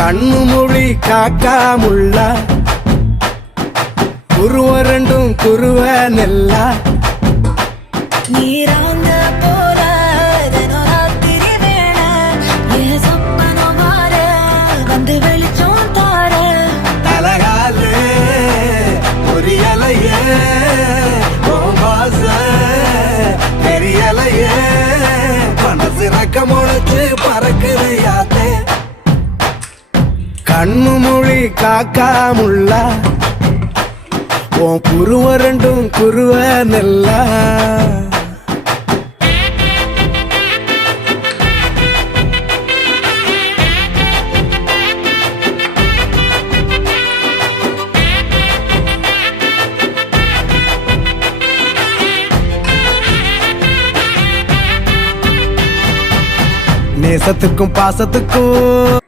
கண்ணு மொழி காக்காமுள்ள குருவ ரெண்டும் குருவ நெல்லா நீராங்க போல தினராத்திரி வேண என் சொப்பனம் மாற வந்து வெளிச்சம் தார தலகாலே பொரியலையே ஓம்பாச பெரியலையே மனசு ரக்க முளைச்சு பறக்குதையாத்தே கண்ணு மொழி காக்காமுள்ள உன் குருவ ரெண்டும் குருவ நெல்லா நேசத்துக்கும் பாசத்துக்கும்